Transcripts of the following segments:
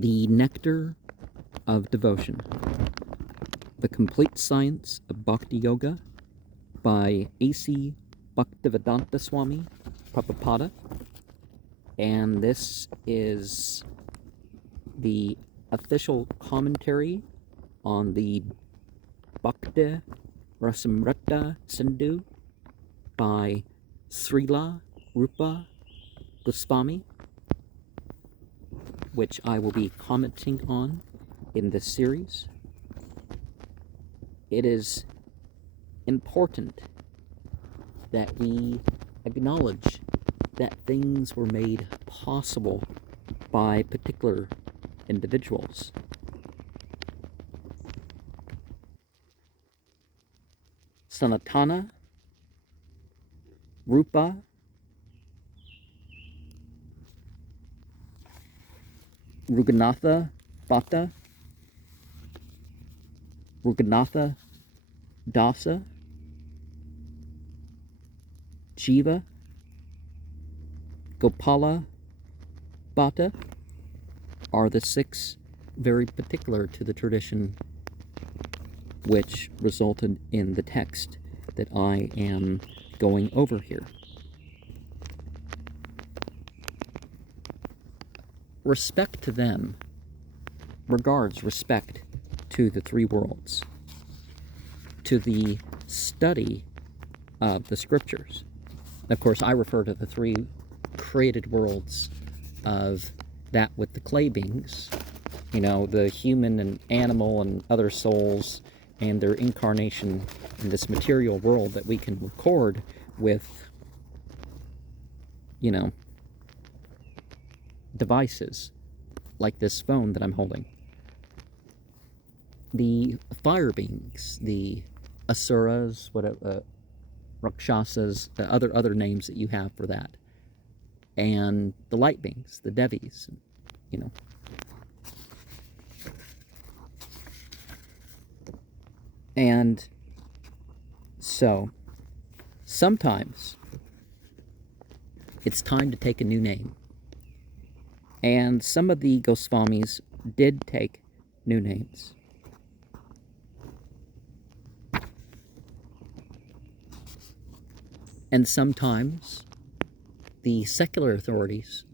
The Nectar of Devotion, The Complete Science of Bhakti Yoga by A.C. Bhaktivedanta Swami Prabhupada. And this is the official commentary on the Bhakti Rasamrta Sindhu by Srila Rupa Gosvami, which I will be commenting on in this series. It is important that we acknowledge that things were made possible by particular individuals. Sanatana, Rupa, Ruganatha Bhatta, Ruganatha Dasa, Jiva, Gopala Bhatta are the six very particular to the tradition which resulted in the text that I am going over here. Respect to them regards respect to the three worlds, to the study of the scriptures. Of course, I refer to the three created worlds of that with the clay beings, the human and animal and other souls and their incarnation in this material world that we can record with, devices like this phone that I'm holding. The fire beings, the asuras, rakshasas, the other names that you have for that, and the light beings, the devis, And so, sometimes it's time to take a new name. And some of the Goswamis did take new names. And sometimes the secular authorities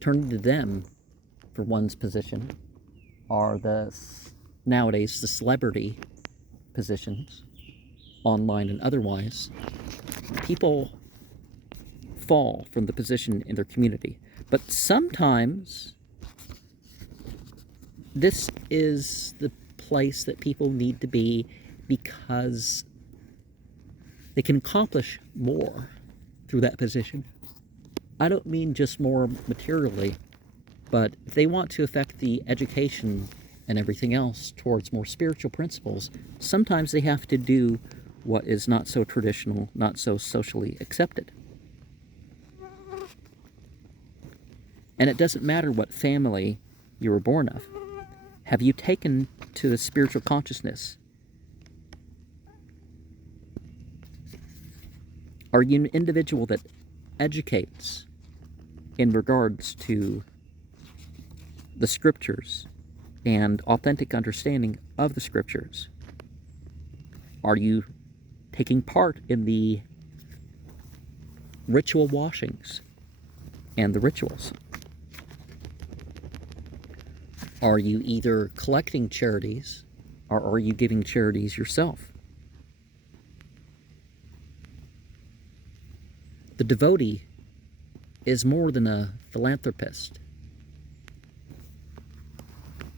turning to them for one's position are nowadays the celebrity positions, online and otherwise. People fall from the position in their community. But sometimes this is the place that people need to be because they can accomplish more through that position. I don't mean just more materially, but if they want to affect the education and everything else towards more spiritual principles, sometimes they have to do what is not so traditional, not so socially accepted. And it doesn't matter what family you were born of. Have you taken to the spiritual consciousness? Are you an individual that educates in regards to the scriptures and authentic understanding of the scriptures? Are you taking part in the ritual washings and the rituals? Are you either collecting charities or are you giving charities yourself? The devotee is more than a philanthropist.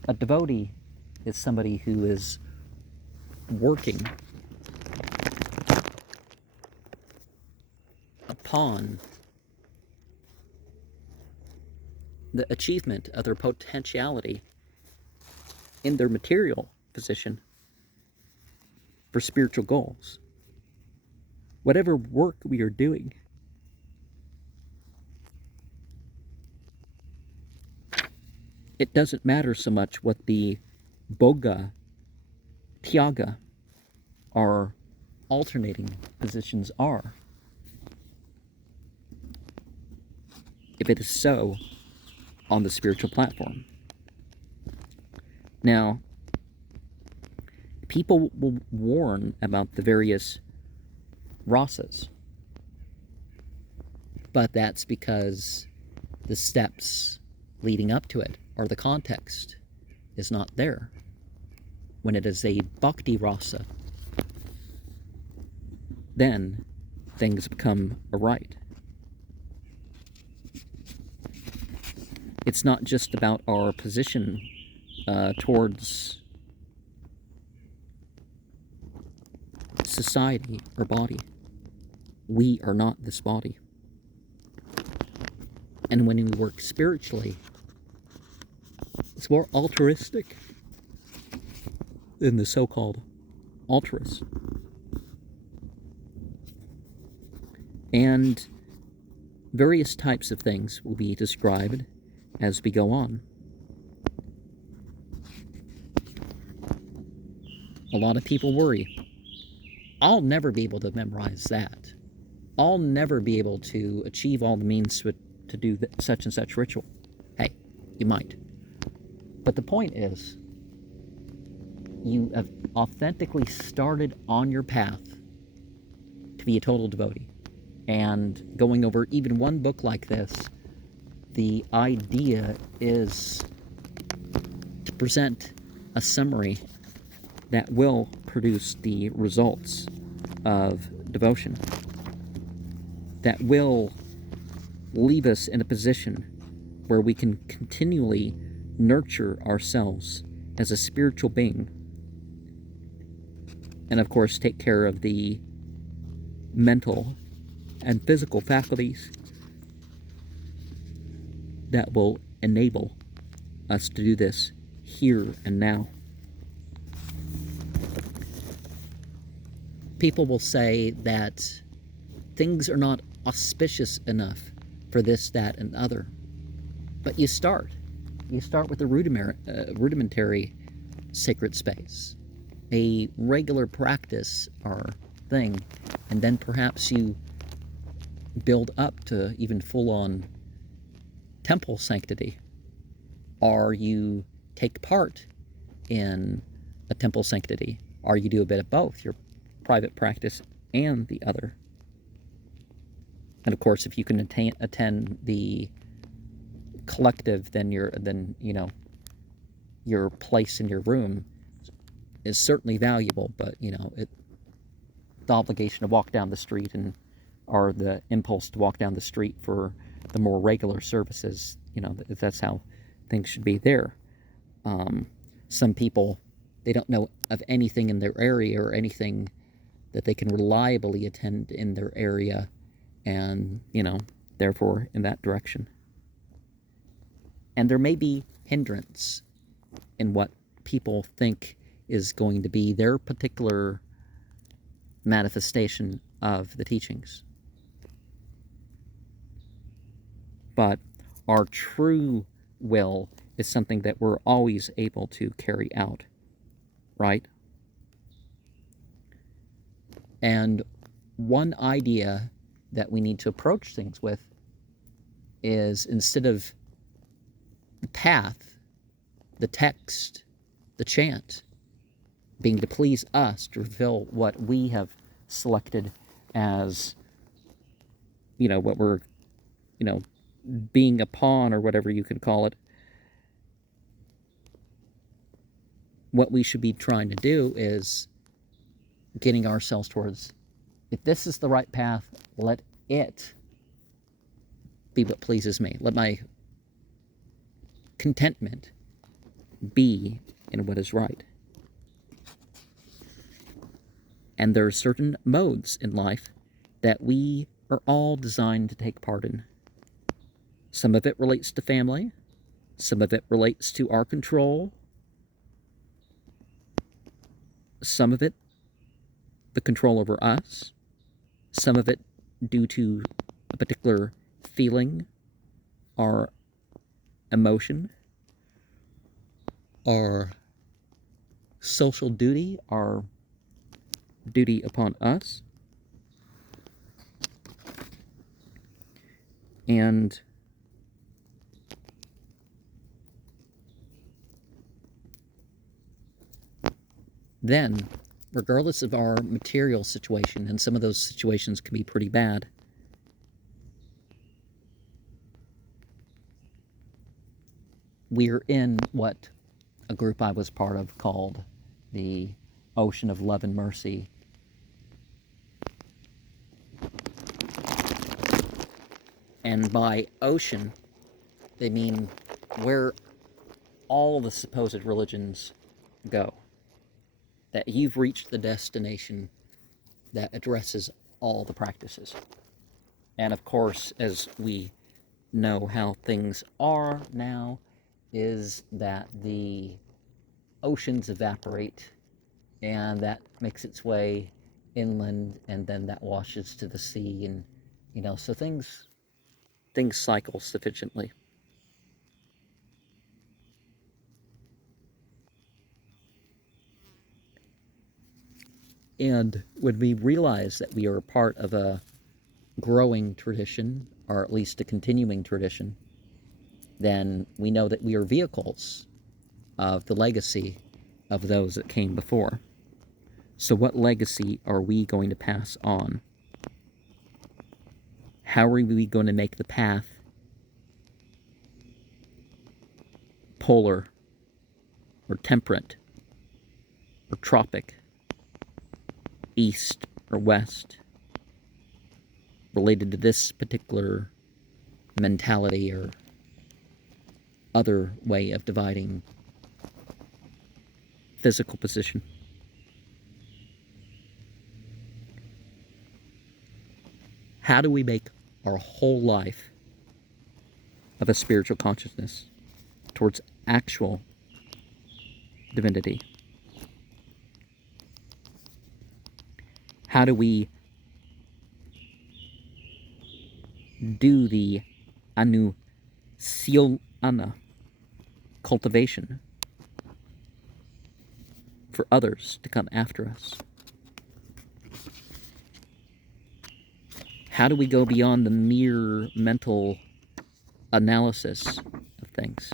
A devotee is somebody who is working upon the achievement of their potentiality in their material position for spiritual goals. Whatever work we are doing, it doesn't matter so much what the boga, tyaga, or alternating positions are. If it is so on the spiritual platform. Now, people will warn about the various rasas, but that's because the steps leading up to it, or the context, is not there. When it is a bhakti rasa, then things become aright. It's not just about our position towards society or body. We are not this body. And when we work spiritually, it's more altruistic than the so-called altruists. And various types of things will be described as we go on. A lot of people worry, I'll never be able to memorize that. I'll never be able to achieve all the means to do such and such ritual. Hey, you might. But the point is, you have authentically started on your path to be a total devotee. And going over even one book like this, the idea is to present a summary that will produce the results of devotion, that will leave us in a position where we can continually nurture ourselves as a spiritual being, and of course take care of the mental and physical faculties that will enable us to do this here and now. People will say that things are not auspicious enough for this, that, and other. But you start. You start with a rudimentary sacred space, a regular practice or thing, and then perhaps you build up to even full-on temple sanctity, or you take part in a temple sanctity, or you do a bit of both, your private practice and the other. And of course, if you can attend the collective, then your place in your room is certainly valuable. But the obligation to walk down the street or the impulse to walk down the street for the more regular services, that's how things should be there. Some people, they don't know of anything in their area or anything that they can reliably attend in their area, and therefore in that direction. And there may be hindrance in what people think is going to be their particular manifestation of the teachings. But our true will is something that we're always able to carry out, right? And one idea that we need to approach things with is, instead of the path, the text, the chant being to please us, to fulfill what we have selected as, what we're, being a pawn, or whatever you can call it, what we should be trying to do is getting ourselves towards, if this is the right path, let it be what pleases me. Let my contentment be in what is right. And there are certain modes in life that we are all designed to take part in. Some of it relates to family. Some of it relates to our control. Some of it, the control over us. Some of it due to a particular feeling or emotion or social duty or duty upon us. And then, regardless of our material situation, and some of those situations can be pretty bad, we're in what a group I was part of called the Ocean of Love and Mercy. And by ocean, they mean where all the supposed religions go. That you've reached the destination that addresses all the practices. And of course, as we know how things are now, is that the oceans evaporate, and that makes its way inland, and then that washes to the sea, and so things cycle sufficiently. And when we realize that we are a part of a growing tradition, or at least a continuing tradition, then we know that we are vehicles of the legacy of those that came before. So what legacy are we going to pass on? How are we going to make the path polar, or temperate, or tropic, east or west, related to this particular mentality or other way of dividing physical position? How do we make our whole life of a spiritual consciousness towards actual divinity? How do we do the anusilana, cultivation, for others to come after us? How do we go beyond the mere mental analysis of things?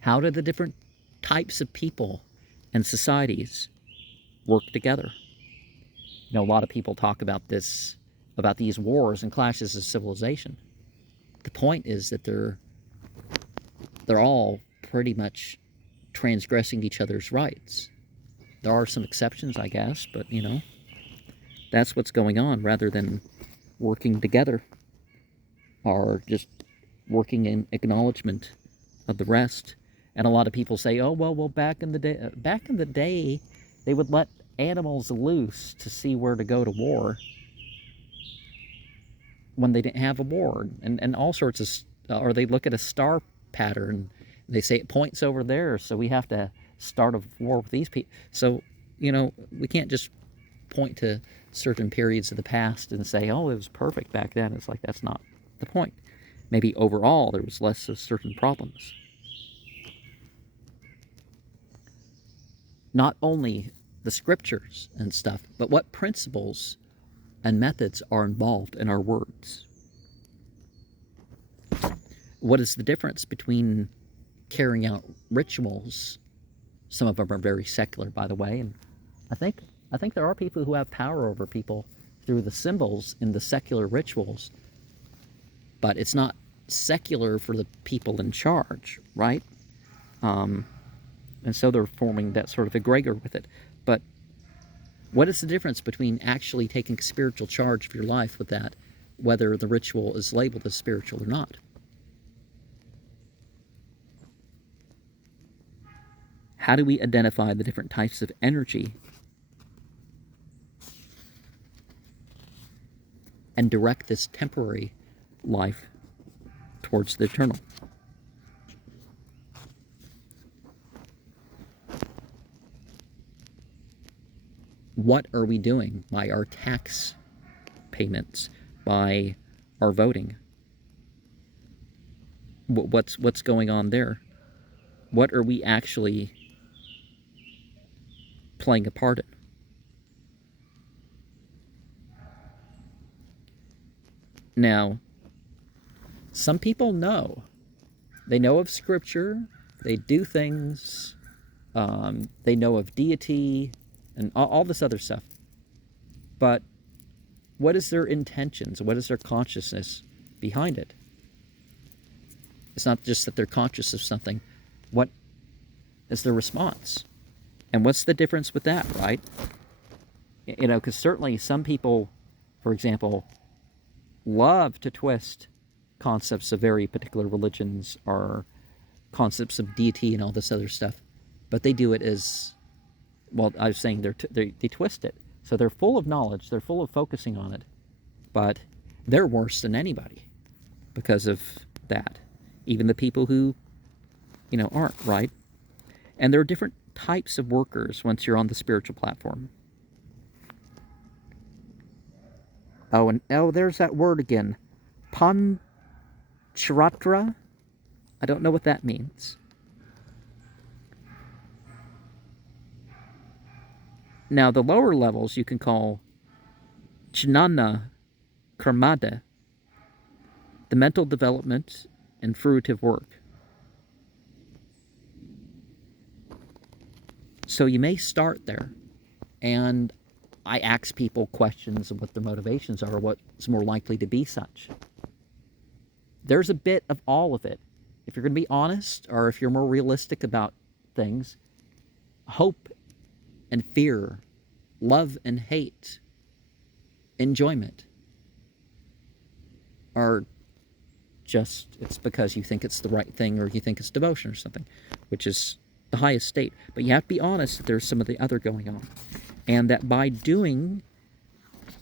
How do the different types of people and societies work together? A lot of people talk about this, about these wars and clashes of civilization. The point is that they're all pretty much transgressing each other's rights. There are some exceptions, I guess, but that's what's going on, rather than working together or just working in acknowledgement of the rest. And a lot of people say, oh, well, back in the day, they would let animals loose to see where to go to war when they didn't have a war, and all sorts of, or they look at a star pattern, and they say it points over there, so we have to start a war with these people. So, we can't just point to certain periods of the past and say, oh, it was perfect back then. It's like, that's not the point. Maybe overall there was less of certain problems. Not only the scriptures and stuff, but what principles and methods are involved in our words. What is the difference between carrying out rituals? Some of them are very secular, by the way, and I think there are people who have power over people through the symbols in the secular rituals, but it's not secular for the people in charge, right? And so they're forming that sort of egregor with it. But what is the difference between actually taking spiritual charge of your life with that, whether the ritual is labeled as spiritual or not? How do we identify the different types of energy and direct this temporary life towards the eternal? What are we doing by our tax payments, by our voting? What's going on there? What are we actually playing a part in? Now, some people know. They know of Scripture, They do things. They know of deity and all this other stuff. But what is their intentions? What is their consciousness behind it? It's not just that they're conscious of something. What is their response? And what's the difference with that, right? You know, because certainly some people, for example, love to twist concepts of very particular religions or concepts of deity and all this other stuff. But they do it as, well, I was saying they twist it. So they're full of knowledge. They're full of focusing on it. But they're worse than anybody because of that. Even the people who, you know, aren't, right? And there are different types of workers once you're on the spiritual platform. Oh, and there's that word again. Pancharatra? I don't know what that means. Now, the lower levels you can call Jnana Karmada, the mental development and fruitive work. So you may start there, and I ask people questions of what their motivations are, what's more likely to be such. There's a bit of all of it. If you're going to be honest, or if you're more realistic about things, hope and fear, love and hate, enjoyment are just, it's because you think it's the right thing or you think it's devotion or something, which is the highest state. But you have to be honest that there's some of the other going on. And that by doing,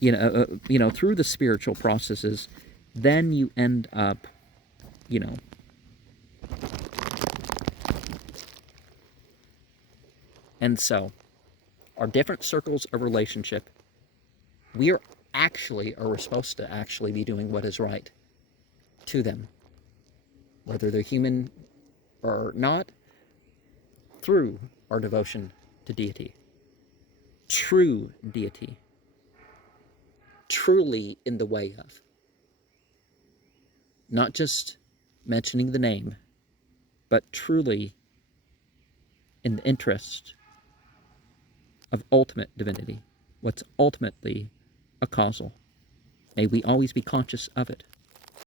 through the spiritual processes, then you end up, And so, our different circles of relationship, we're supposed to actually be doing what is right to them, whether they're human or not, through our devotion to deity. True deity. Truly in the way of. Not just mentioning the name, but truly in the interest of ultimate divinity, what's ultimately a causal. May we always be conscious of it.